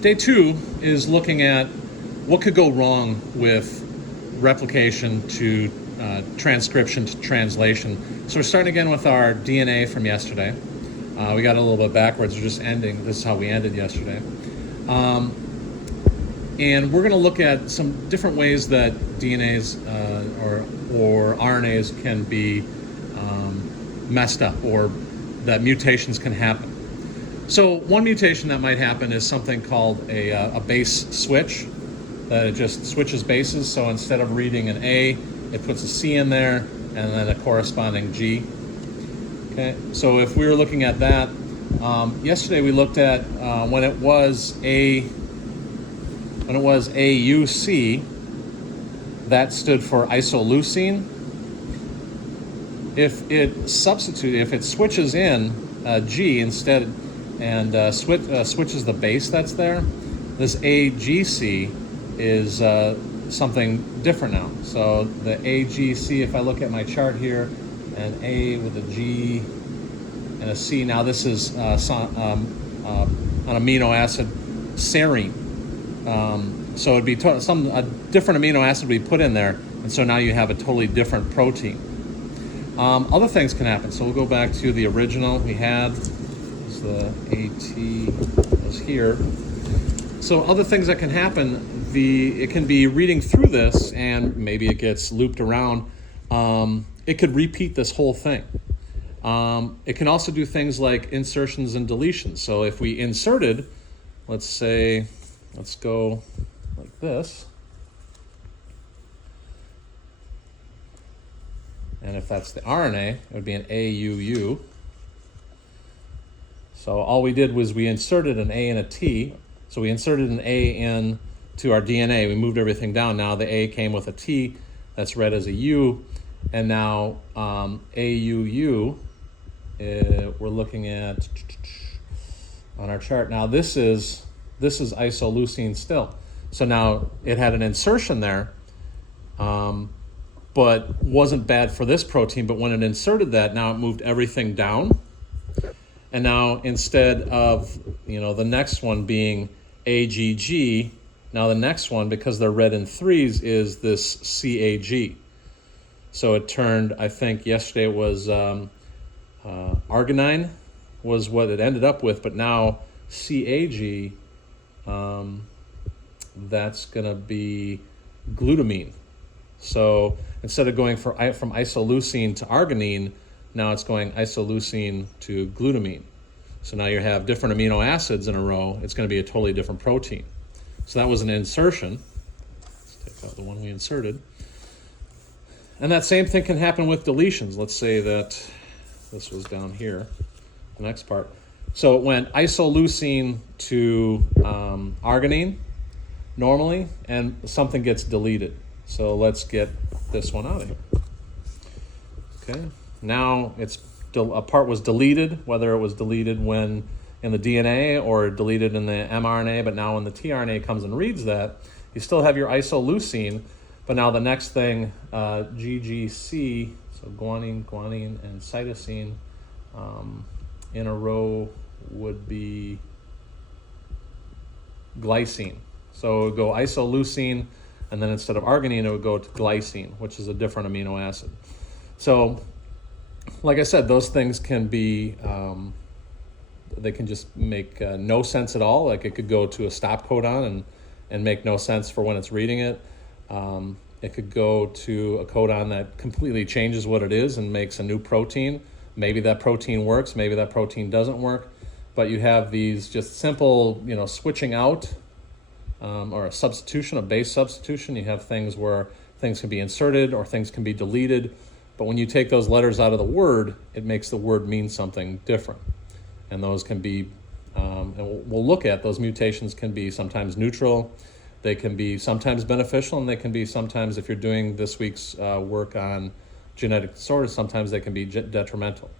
Day 2 is looking at what could go wrong with replication to transcription to translation. So we're starting again with our DNA from yesterday. We got a little bit backwards. We're just ending. This is how we ended yesterday. And we're going to look at some different ways that DNAs or RNAs can be messed up, or that mutations can happen. So one mutation that might happen is something called a base switch, that it just switches bases. So instead of reading an A, it puts a C in there and then a corresponding G. Okay, so if we were looking at that, yesterday we looked at when it was AUC, that stood for isoleucine. If it switches in G instead and switches the base that's there, this AGC is something different now. So the AGC, if I look at my chart here, an A with a G and a C, now this is an amino acid, serine. So it'd be a different amino acid would be put in there, and so now you have a totally different protein. Other things can happen. So we'll go back to the original we had. The AT was here. So other things that can happen, it can be reading through this and maybe it gets looped around. It could repeat this whole thing. It can also do things like insertions and deletions. So if we inserted, let's go like this. And if that's the RNA, it would be an AUU. So all we did was we inserted an A and a T. So we inserted an A into our DNA. We moved everything down. Now the A came with a T that's read as a U. And now AUU, we're looking at on our chart. Now this is isoleucine still. So now it had an insertion there, but wasn't bad for this protein. But when it inserted that, now it moved everything down. And now instead of the next one being AGG, now the next one, because they're read in threes, is this CAG. So it turned, I think yesterday it was arginine was what it ended up with, but now CAG, that's going to be glutamine. So instead of going from isoleucine to arginine, now it's going isoleucine to glutamine. So now you have different amino acids in a row. It's going to be a totally different protein. So that was an insertion. Let's take out the one we inserted. And that same thing can happen with deletions. Let's say that this was down here, the next part. So it went isoleucine to arginine normally, and something gets deleted. So let's get this one out of here. Okay. Now a part was deleted, whether it was deleted when in the DNA or deleted in the mRNA, but now when the tRNA comes and reads that, you still have your isoleucine, but now the next thing, GGC, so guanine, and cytosine in a row would be glycine. So it would go isoleucine, and then instead of arginine, it would go to glycine, which is a different amino acid. So like I said, those things can be, they can just make no sense at all. Like it could go to a stop codon and make no sense for when it's reading it. It could go to a codon that completely changes what it is and makes a new protein. Maybe that protein works, maybe that protein doesn't work. But you have these just simple, switching out or a substitution, a base substitution. You have things where things can be inserted or things can be deleted. But when you take those letters out of the word, it makes the word mean something different. And those can be, and we'll look at, those mutations can be sometimes neutral, they can be sometimes beneficial, and they can be sometimes, if you're doing this week's work on genetic disorders, sometimes they can be detrimental.